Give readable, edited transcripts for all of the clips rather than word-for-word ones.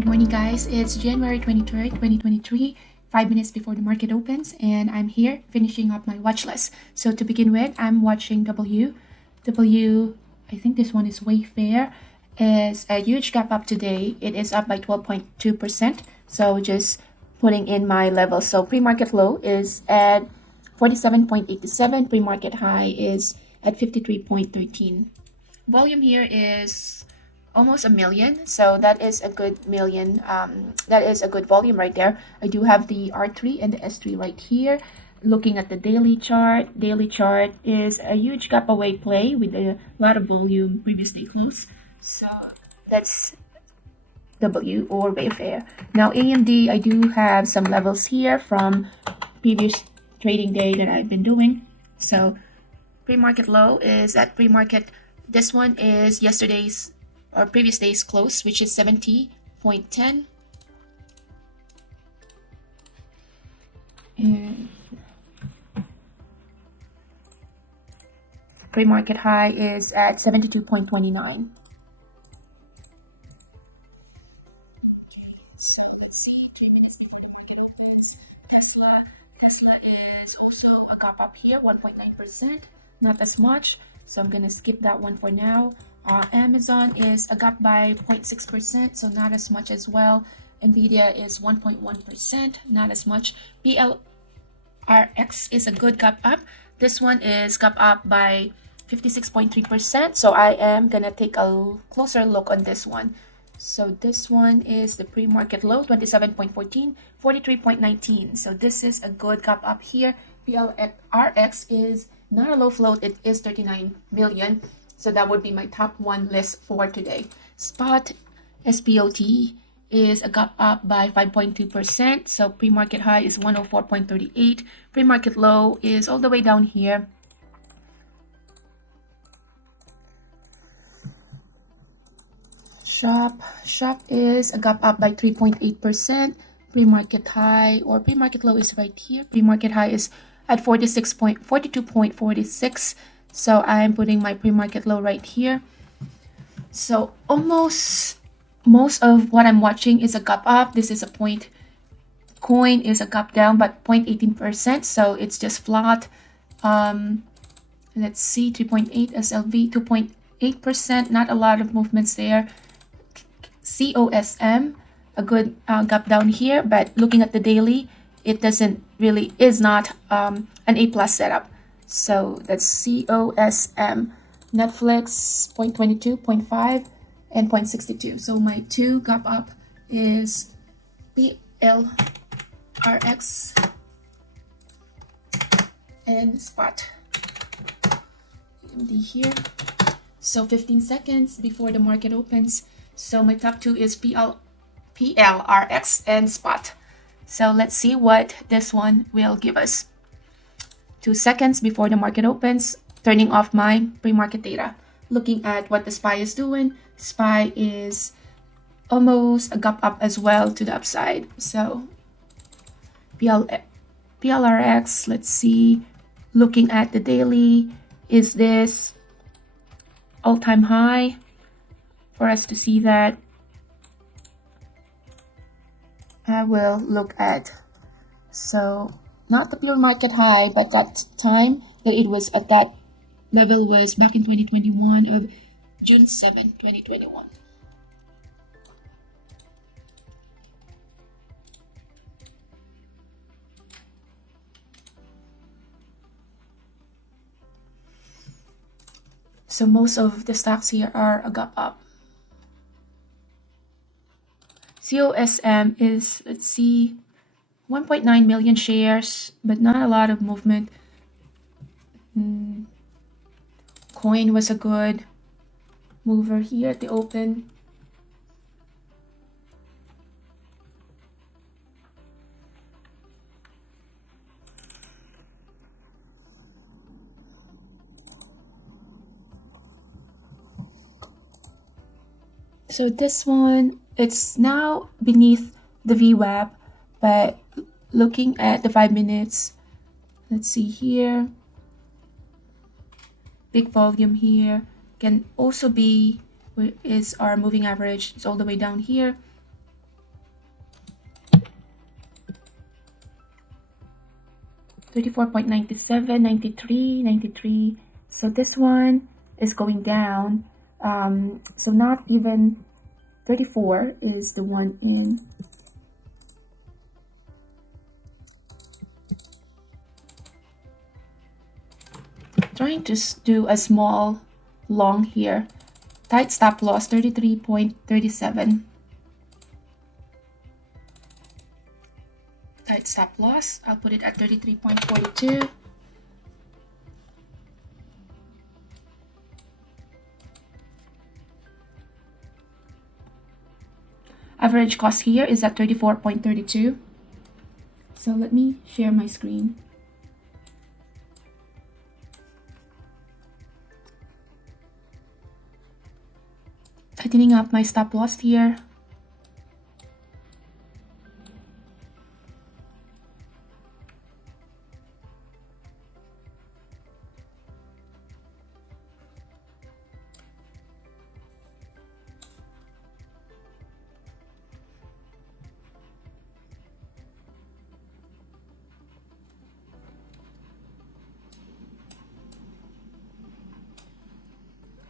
Good morning, guys. It's January 23rd, 2023, 5 minutes before the market opens, and I'm here finishing up my watch list. So, to begin with, I'm watching W. W, I think this one is Wayfair, is a huge gap up today. It is up by 12.2%. So, just putting in my level. So, pre market low is at 47.87, pre market high is at 53.13. Volume here is almost a million, so that is a good million. That is a good volume right there. I do have the R3 and the S3 right here. Looking at the daily chart is a huge gap away play with a lot of volume previous day close. So that's W or Wayfair. Now AMD, I do have some levels here from previous trading day that I've been doing. So pre-market low is at pre-market. This one is yesterday's or previous day's close, which is 70.10. And pre-market high is at 72.29. So let's see, 3 minutes before the market opens. Tesla is also a gap up here, 1.9%, not as much. So I'm gonna skip that one for now. Amazon is a gap by 0.6%, so not as much as well. Nvidia is 1.1%, not as much. BLRX is a good gap up. This one is gap up by 56.3%, so I am gonna take a closer look on this one. So this one is the pre-market low, 27.14, 43.19. So this is a good gap up here. BLRX is not a low float, it is 39 million. So that would be my top one list for today. Spot SPOT is a gap up by 5.2%. So pre-market high is 104.38. Pre-market low is all the way down here. Shop is a gap up by 3.8%. Pre-market high or pre-market low is right here. Pre-market high is at 42.46. So I'm putting my pre-market low right here. So most of what I'm watching is a gap up. This is a point. Coin is a gap down, but 0.18%. So it's just flat. Let's see, 3.8 SLV, 2.8%. Not a lot of movements there. COSM, a good gap down here, but looking at the daily, it is not an A plus setup. So that's COSM. Netflix 0.22, 0.5, and 0.62. So my two gap up is BLRX and Spot. AMD here. So 15 seconds before the market opens. So my top two is PLRX and Spot. So let's see what this one will give us. 2 seconds before the market opens, turning off my pre-market data. Looking at what the SPY is doing. SPY is almost a gap up as well to the upside. So PLRX, let's see. Looking at the daily, is this all-time high? For us to see that, I will look at, so not the pure market high, but that time that it was at that level was back in 2021 of June 7, 2021. So most of the stocks here are a gap up. COSM is, let's see, 1.9 million shares, but not a lot of movement. Coin was a good mover here at the open. So this one, it's now beneath the VWAP, but looking at the 5 minutes, let's see here, big volume here, can also be, is our moving average, it's all the way down here. 34.97, 93, 93. So this one is going down. So not even 34 is the one in. Trying to do a small long here. Tight stop loss 33.37. Tight stop loss, I'll put it at 33.42. Average cost here is at 34.32. So let me share my screen. Tightening up my stop loss here.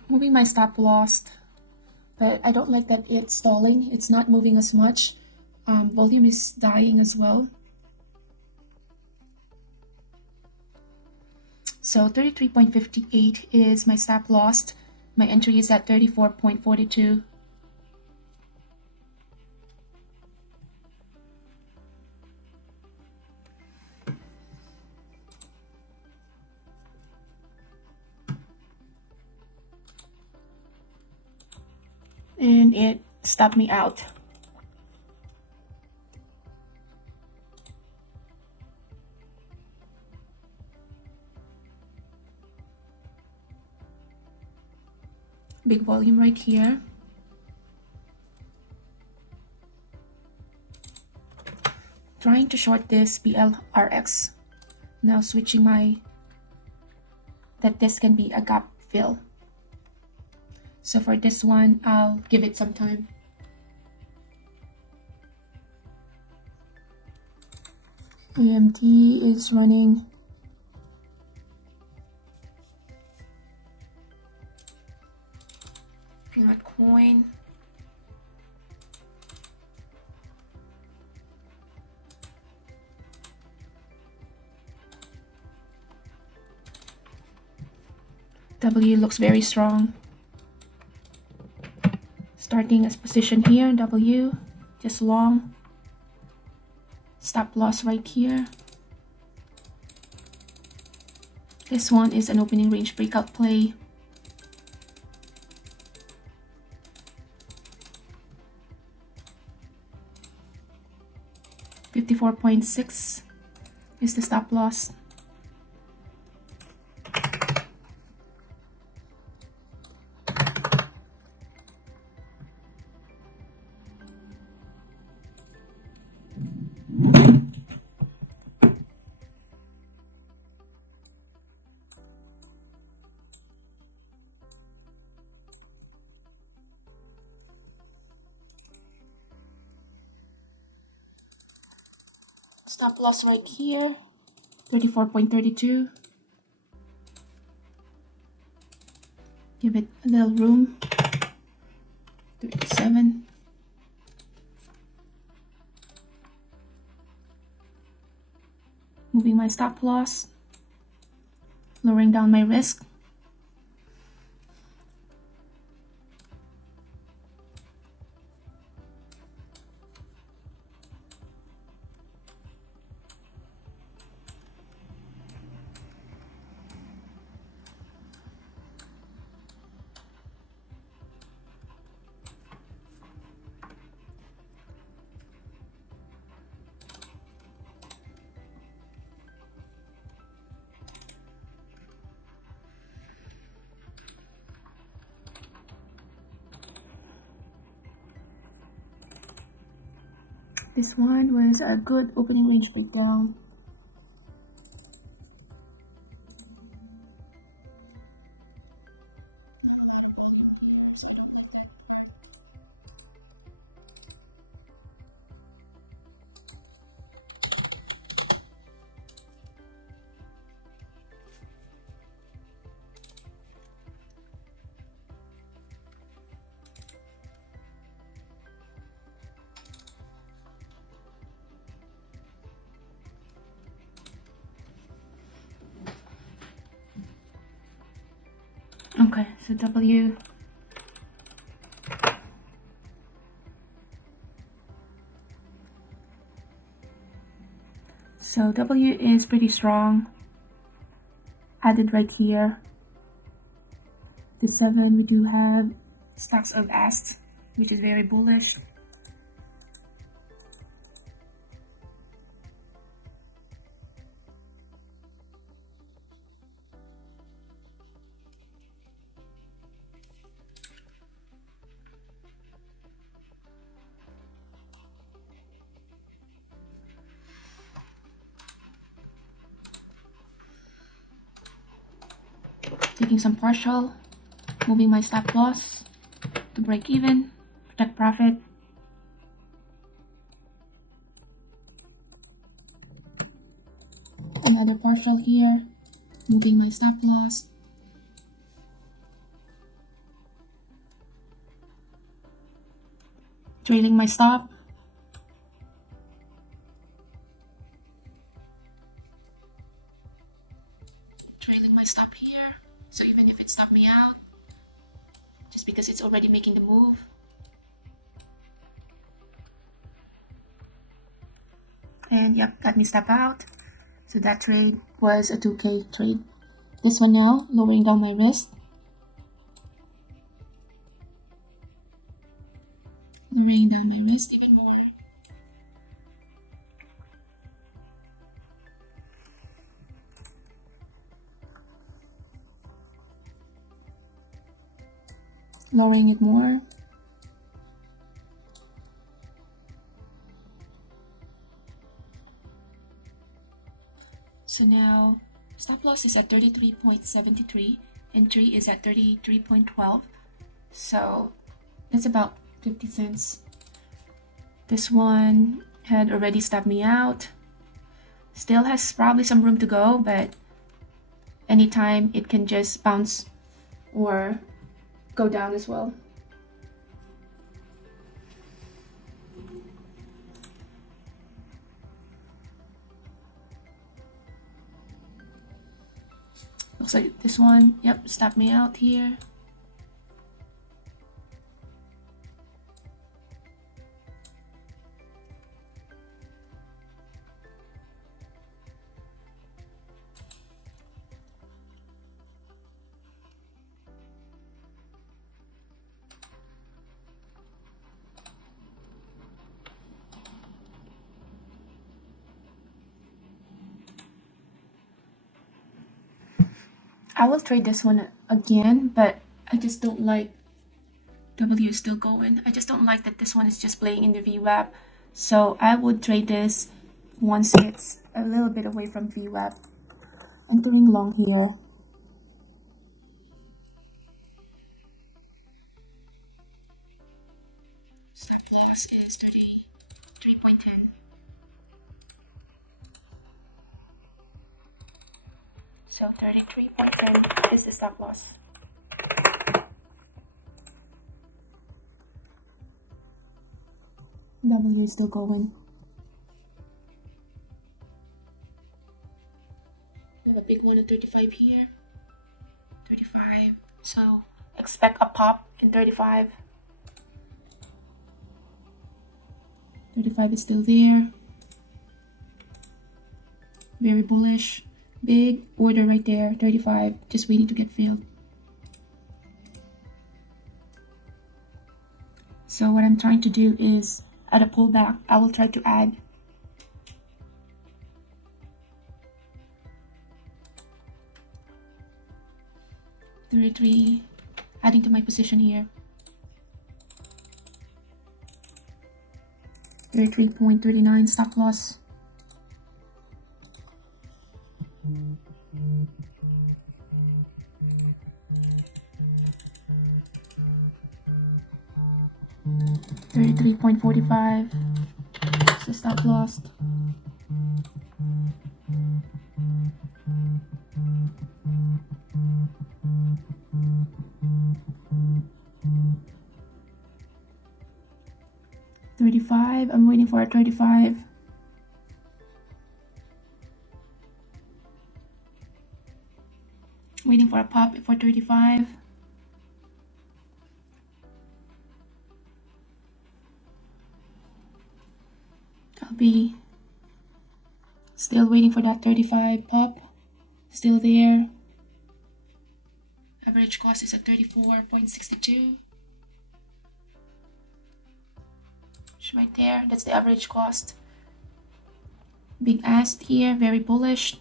Moving my stop loss, but I don't like that it's stalling. It's not moving as much. Volume is dying as well. So 33.58 is my stop loss. My entry is at 34.42. And it stopped me out. Big volume right here. Trying to short this BLRX. Now switching that this can be a gap fill. So for this one, I'll give it some time. AMT is running. My coin. W looks very strong. Starting as position here, W, just long. Stop loss right here. This one is an opening range breakout play. $54.6 is the stop loss. Stop loss right here, 34.32. Give it a little room, 37. Moving my stop loss, lowering down my risk. This one was a good opening range breakdown. So W. So W is pretty strong. Added right here. The 7, we do have stocks of AST, which is very bullish. Taking some partial, moving my stop loss to break even, protect profit. Another partial here, moving my stop loss. Trailing my stop. Trailing my stop here. So even if it stopped me out, just because it's already making the move. And yep, got me stop out. So that trade was a 2K trade. This one now, lowering down my risk. Lowering down my risk even more. Lowering it more. So now stop loss is at 33.73, entry is at 33.12. So that's about 50 cents. This one had already stopped me out. Still has probably some room to go, but anytime it can just bounce or go down as well. Looks like this one, yep, stopped me out here. I will trade this one again, but I just don't like W is still going. I just don't like that this one is just playing in the VWAP. So I would trade this once it's a little bit away from VWAP. Entering long here. Stop loss is 33.10. So 33.10 is the stop loss. W is still going. We have a big one at 35 here. 35. So expect a pop in 35. 35 is still there. Very bullish. Big order right there. 35. Just waiting to get filled. So what I'm trying to do is at a pullback, I will try to add $33, adding to my position here. 33.39 stop loss. $33.45 is the stop loss. $35. I'm waiting for a 35. Waiting for a pop for 35. Still waiting for that 35 pop. Still there. Average cost is at 34.62. It's right there. That's the average cost. Big ask here, very bullish.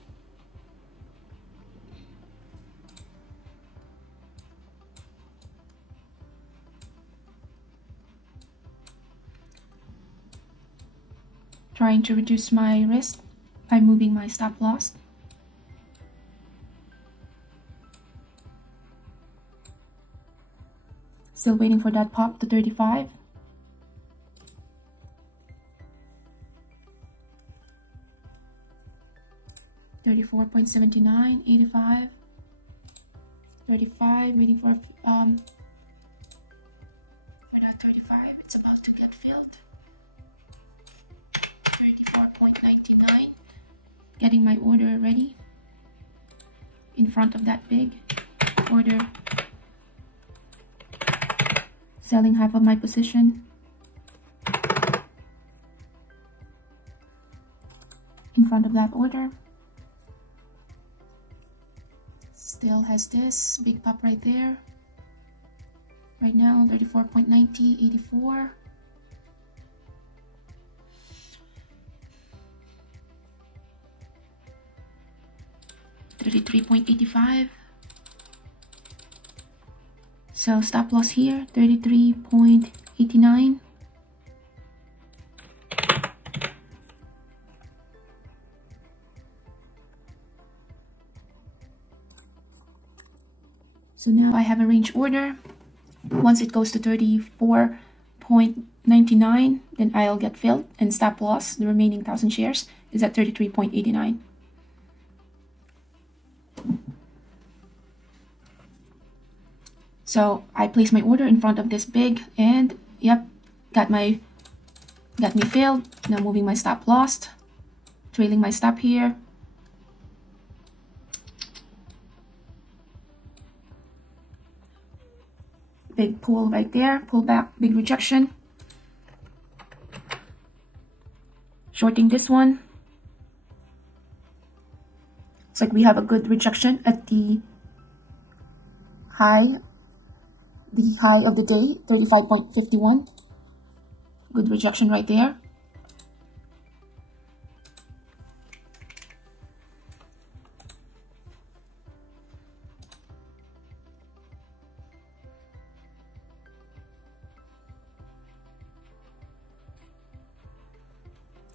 Trying to reduce my risk by moving my stop loss. Still waiting for that pop to 35. $34.79, 85, 35, waiting for that 35. It's about to get filled. 34.99. Getting my order ready in front of that big order. Selling half of my position in front of that order. Still has this big pop right there. Right now, 34.90, 84. $33.85. So stop loss here, 33.89. So now I have a range order. Once it goes to 34.99, then I'll get filled, and stop loss, the remaining 1,000 shares, is at 33.89. So I place my order in front of this big, and yep, got me filled. Now moving my stop loss, trailing my stop here. Big pull right there, pull back, big rejection. Shorting this one. Looks like we have a good rejection at the high of the day, 35.51. Good rejection right there.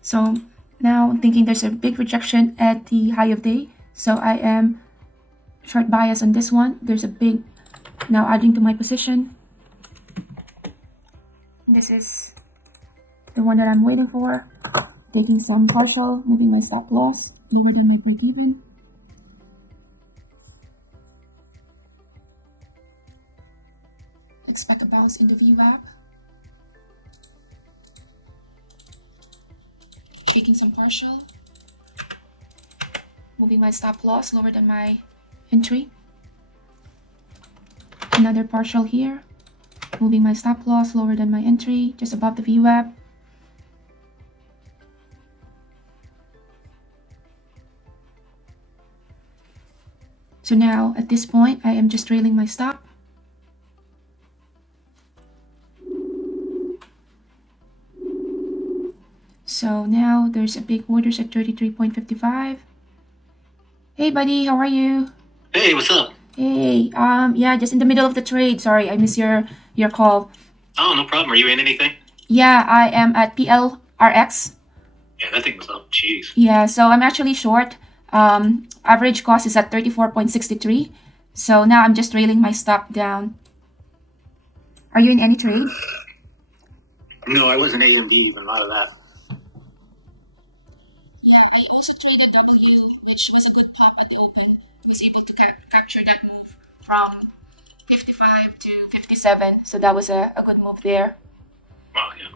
So now I'm thinking there's a big rejection at the high of day. So I am short bias on this one. There's a big, now adding to my position. This is the one that I'm waiting for. Taking some partial, moving my stop loss lower than my break even. Expect a bounce in the VWAP. Taking some partial, moving my stop loss lower than my entry. Another partial here, moving my stop loss lower than my entry, just above the VWAP. So now at this point, I am just trailing my stop. So now there's a big orders at 33.55. Hey buddy, how are you? Hey, what's up? Hey, yeah, just in the middle of the trade. Sorry, I missed your call. Oh, no problem. Are you in anything? Yeah, I am at PLRX. Yeah, that thing was up. Jeez. Yeah, so I'm actually short. Average cost is at 34.63. So now I'm just trailing my stop down. Are you in any trade? No, I wasn't AMD even. A lot of that. Yeah, I also traded W, which was a good pop at the open. I was able to capture that move from 55 to 57. So that was a good move there. Wow, yeah.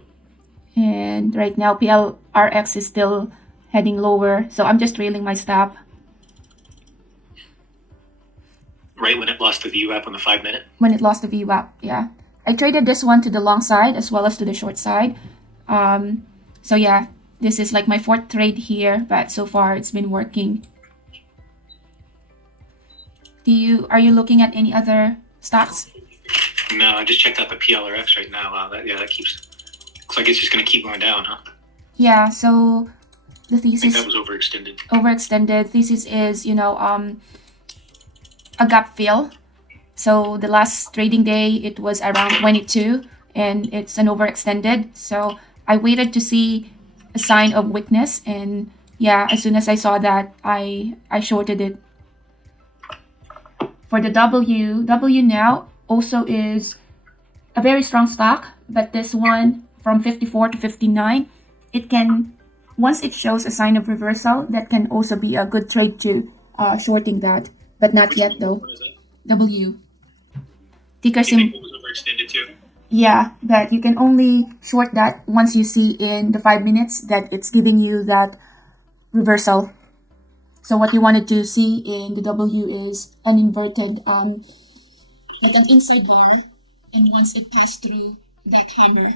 And right now, PLRX is still heading lower. So I'm just trailing my stop. Right when it lost the VWAP on the 5-minute? When it lost the VWAP, yeah. I traded this one to the long side as well as to the short side. So yeah, This is like my fourth trade here, but so far it's been working. Are you looking at any other stocks? No, I just checked out the PLRX right now. Wow, that looks like it's just going to keep going down, huh? Yeah, so the I think thesis that was overextended. thesis is, a gap fill. So the last trading day it was around 22 and it's an overextended. So I waited to see a sign of weakness, and yeah, as soon as I saw that, I shorted it. For the W now also is a very strong stock, but this one from 54 to 59, it can, once it shows a sign of reversal, that can also be a good trade to shorting that, but not Which yet one though. is that? W. Ticker You think symbol. it was overextended too? Yeah, but you can only short that once you see in the 5 minutes that it's giving you that reversal. So what you wanted to see in the W is an inverted, like an inside bar, and once it passed through that hammer.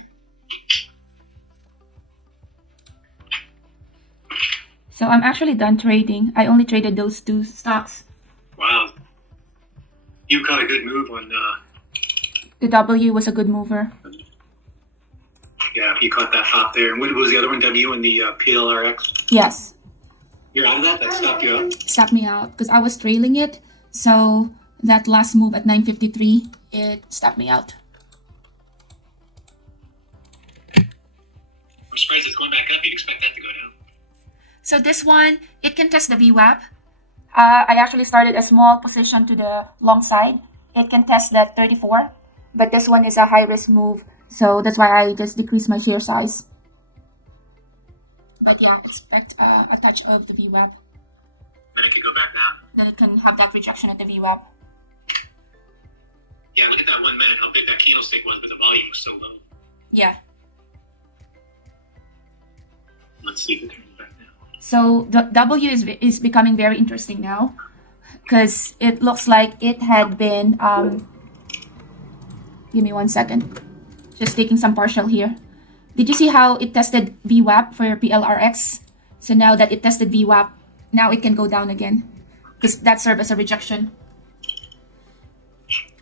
So I'm actually done trading. I only traded those two stocks. Wow. You caught a good move on, The W was a good mover. yeah, you caught that hop there. And what was the other one, W and the PLRX? Yes, You're out of that? That stopped you out? stopped me out because I was trailing it. So that last move at 9:53, it stopped me out. I'm surprised it's going back up. You'd expect that to go down. So this one, it can test the VWAP. I actually started a small position to the long side. It can test that 34, but this one is a high risk move. So that's why I just decreased my share size. But yeah, expect a touch of the VWAP. Then it could go back down. Then it can have that rejection at the VWAP. Yeah, look at that 1 minute, how big that candlestick was, but the volume was so low. Yeah. Let's see if it turns back down. So the W is becoming very interesting now, because it looks like it had been. Give me 1 second. Just taking some partial here. Did you see how it tested VWAP for PLRX? So now that it tested VWAP, now it can go down again, because that served as a rejection.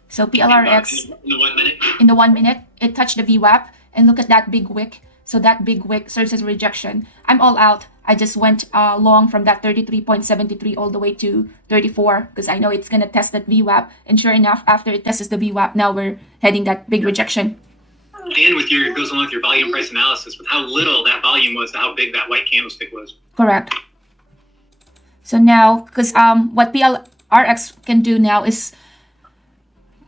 So PLRX In the 1 minute? in the 1 minute, it touched the VWAP, and look at that big wick. So that big wick serves as a rejection. I'm all out. I just went long from that 33.73 all the way to 34 because I know it's going to test that VWAP. And sure enough, after it tests the VWAP, now we're heading that big rejection. And with your, it goes along with your volume price analysis, with how little that volume was to how big that white candlestick was. Correct. So now, because what PLRX can do now is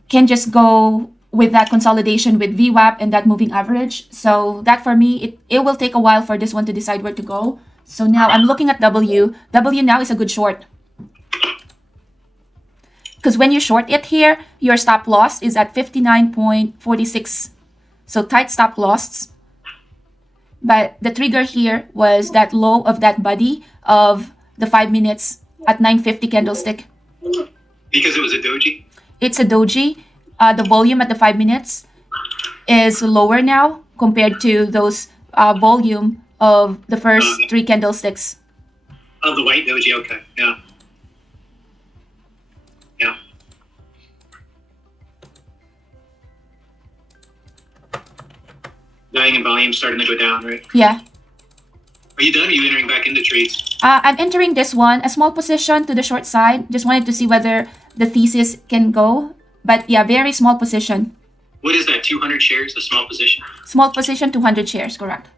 can just go with that consolidation with VWAP and that moving average. So that for me, it will take a while for this one to decide where to go. So now I'm looking at W. W now is a good short. Because when you short it here, your stop loss is at 59.46. So tight stop loss. But the trigger here was that low of that body of the 5 minutes at 9:50 candlestick. Because it was a doji? It's a doji. The volume at the 5 minutes is lower now compared to those volume of the first 3 candlesticks. Oh, the white doji, okay, yeah. Yeah. Dying and volume starting to go down, right? Yeah. Are you done or are you entering back into trades? I'm entering this one, a small position to the short side. Just wanted to see whether the thesis can go. But yeah, very small position. What is that, 200 shares, a small position? Small position, 200 shares, correct.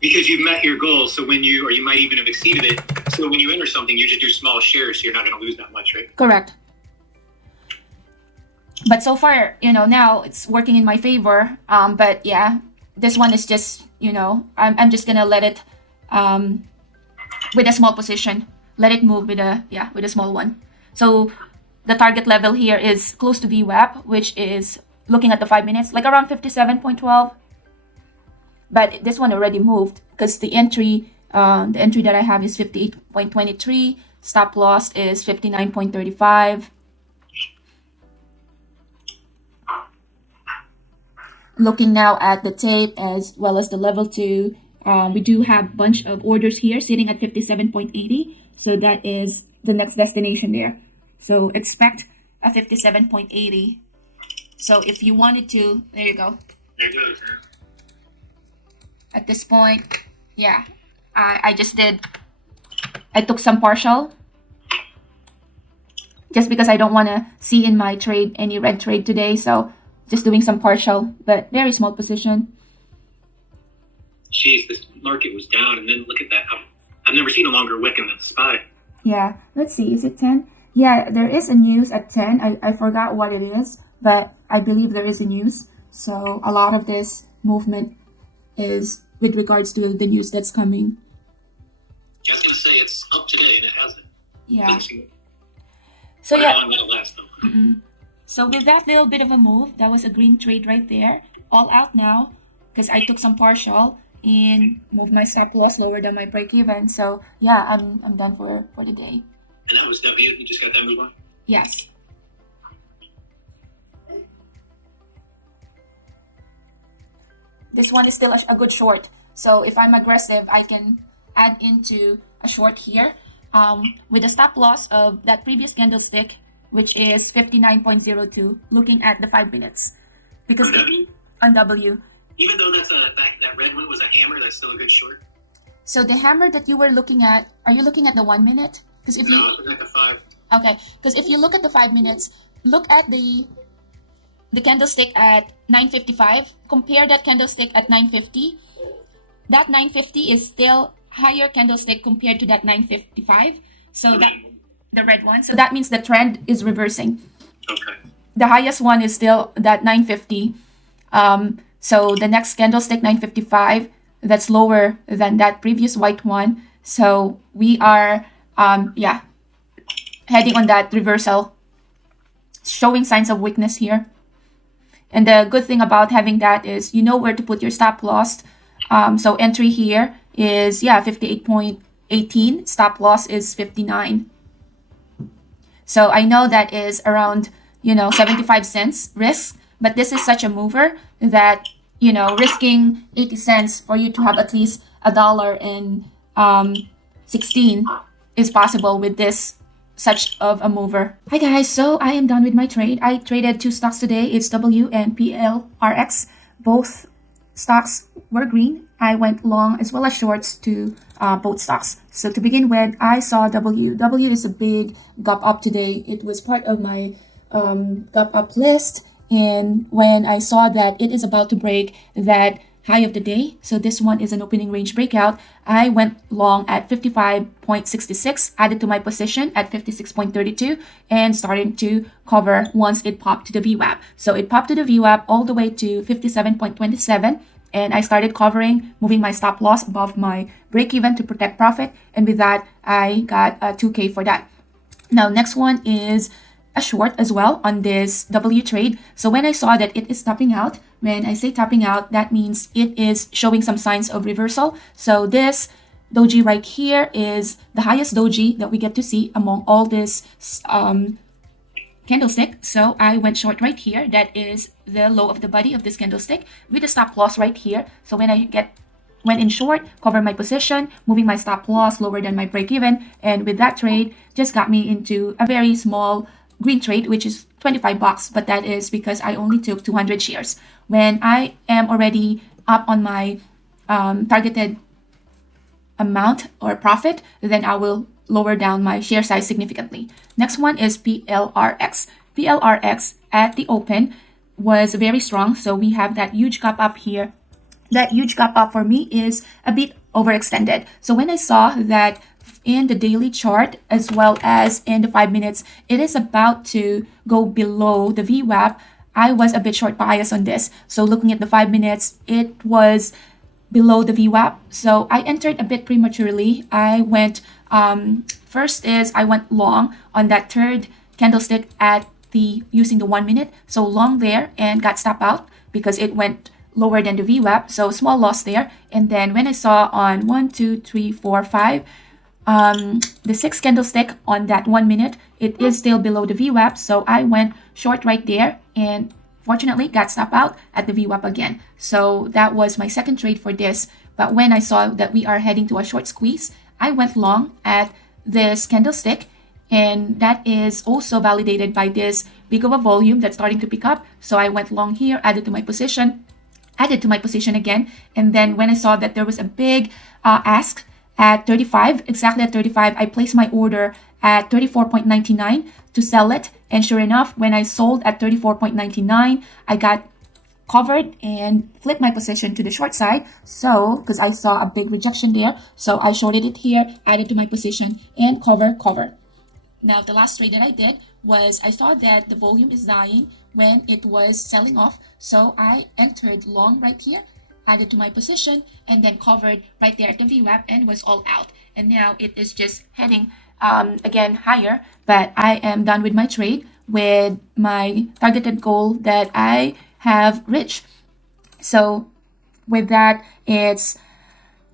Because you've met your goal, so when you, or you might even have exceeded it, so when you enter something, you just do small shares, so you're not going to lose that much, right? Correct. But so far, now it's working in my favor. But yeah, this one is just, I'm just going to let it with a small position. Let it move with a small one. So the target level here is close to VWAP, which is looking at the 5 minutes, like around 57.12. But this one already moved because the entry that I have is 58.23. Stop loss is 59.35. looking now at the tape as well as the level 2, we do have a bunch of orders here sitting at 57.80. So that is the next destination there. So expect a 57.80. So if you wanted to, there you go. There it goes. Huh? At this point, yeah, I took some partial just because I don't want to see in my trade any red trade today. So just doing some partial, but very small position. Jeez, this market was down, and then look at that. I've never seen a longer wick in that spot. Yeah, let's see. Is it 10? Yeah, there is a news at 10. I forgot what it is, but I believe there is a news. So a lot of this movement is with regards to the news that's coming. Yeah, I was gonna say it's up today, and it hasn't. Yeah. So So yeah. How long that'll last, though? So with that little bit of a move, that was a green trade right there. All out now because I took some partial and moved my stop loss lower than my break even. So yeah, I'm done for the day. And that was W. You just got that move on? Yes. This one is still a good short. So if I'm aggressive, I can add into a short here with a stop loss of that previous candlestick, which is 59.02, looking at the 5 minutes. Because on W. Even though that red one was a hammer, that's still a good short. So the hammer that you were looking at, are you looking at the 1 minute? Because if No, I was looking at the 5. Okay, because if you look at the 5 minutes, look at the candlestick at 9:55. Compare that candlestick at 9:50. That 9:50 is still higher candlestick compared to that 9:55. So that the red one. So that means the trend is reversing. Okay. The highest one is still that 9:50. So the next candlestick 9:55. That's lower than that previous white one. So we are heading on that reversal, showing signs of weakness here. And the good thing about having that is you know where to put your stop loss. So entry here is 58.18. Stop loss is 59. So I know that is around 75 cents risk, but this is such a mover that risking 80 cents for you to have at least $1.16 is possible with this such of a mover. Hi guys, so I am done with my trade. I traded 2 stocks today. It's W and PLRX. Both stocks were green. I went long as well as shorts to both stocks. So to begin with, I saw W. W is a big gap up today. It was part of my gap up list. And when I saw that it is about to break that high of the day, so this one is an opening range breakout, I went long at 55.66, added to my position at 56.32, and started to cover once it popped to the VWAP. So it popped to the VWAP all the way to 57.27, and I started covering, moving my stop loss above my break even to protect profit, and with that, I got a 2K for that. Now, next one is a short as well on this W trade. So when I saw that it is topping out, when I say topping out, that means it is showing some signs of reversal. So this doji right here is the highest doji that we get to see among all this candlestick. So I went short right here. That is the low of the body of this candlestick with a stop loss right here. So when I went in short, cover my position, moving my stop loss lower than my break even, and with that trade just got me into a very small green trade, which is $25, but that is because I only took 200 shares. When I am already up on my targeted amount or profit, then I will lower down my share size significantly. Next one is PLRX. PLRX at the open was very strong, so we have that huge gap up here. That huge gap up for me is a bit overextended. So when I saw that in the daily chart as well as in the 5 minutes, it is about to go below the VWAP, I was a bit short bias on this. So looking at the 5 minutes, it was below the VWAP. So I entered a bit prematurely. I went, first is I went long on that third candlestick at using the 1 minute. So long there and got stopped out because it went lower than the VWAP. So small loss there. And then when I saw on 1, 2, 3, 4, 5, the 6th candlestick on that 1 minute, it is still below the VWAP. So I went short right there and fortunately got stopped out at the VWAP again. So that was my second trade for this. But when I saw that we are heading to a short squeeze, I went long at this candlestick, and that is also validated by this big of a volume that's starting to pick up. So I went long here, added to my position again. And then when I saw that there was a big ask at 35, exactly at 35, I placed my order at 34.99 to sell it. And sure enough, when I sold at 34.99, I got covered and flipped my position to the short side. So, because I saw a big rejection there, so I shorted it here, added to my position, and cover. Now, the last trade that I did was I saw that the volume is dying when it was selling off. So I entered long right here, added to my position, and then covered right there at the VWAP and was all out. And now it is just heading again higher. But I am done with my trade with my targeted goal that I have reached. So with that, it's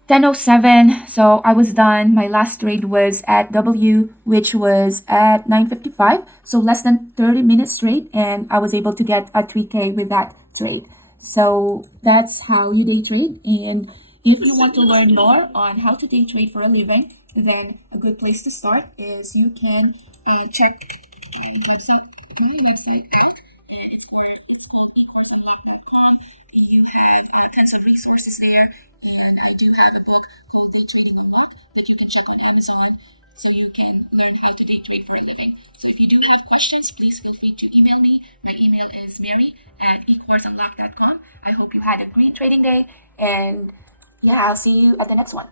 10:07, so I was done. My last trade was at W, which was at 9:55, so less than 30 minutes trade, and I was able to get a 3K with that trade. So that's how you day trade. And if you want to learn more on how to day trade for a living, then a good place to start is you can check you have tons of resources there, and I do have a book called Day Trading Unlocked that you can check on Amazon, so you can learn how to day trade for a living. So if you do have questions, please feel free to email me. My email is mary@ecourseunlocked.com. I hope you had a great trading day, and yeah, I'll see you at the next one.